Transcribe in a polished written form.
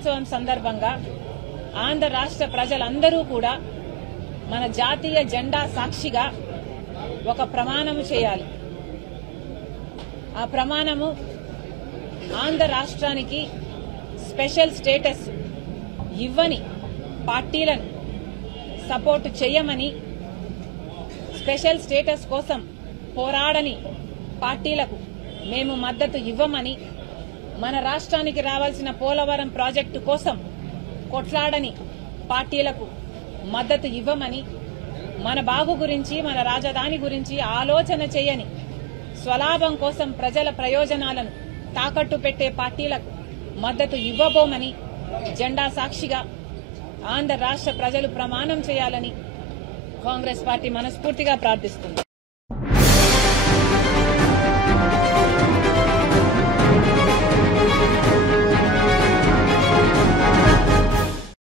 దినోత్సవం సందర్భంగా ఆంధ్ర రాష్ట్ర ప్రజలందరూ కూడా మన జాతీయ జెండా సాక్షిగా ఒక ప్రమాణము చేయాలి. ఆ ప్రమాణము ఆంధ్ర రాష్ట్రానికి స్పెషల్ స్టేటస్ ఇవ్వని పార్టీలను సపోర్ట్ చేయమని, స్పెషల్ స్టేటస్ కోసం పోరాడని పార్టీలకు మేము మద్దతు ఇవ్వమని, మన రాష్ట్రానికి రావాల్సిన పోలవరం ప్రాజెక్టు కోసం కొట్లాడని పార్టీలకు మద్దతు ఇవ్వమని, మన బాగు గురించి మన రాజధాని గురించి ఆలోచన చేయని, స్వలాభం కోసం ప్రజల ప్రయోజనాలను తాకట్టు పెట్టే పార్టీలకు మద్దతు ఇవ్వబోమని జెండా సాక్షిగా ఆంధ్ర రాష్ట్ర ప్రజలు ప్రమాణం చేయాలని కాంగ్రెస్ పార్టీ మనస్ఫూర్తిగా ప్రార్థిస్తుంది.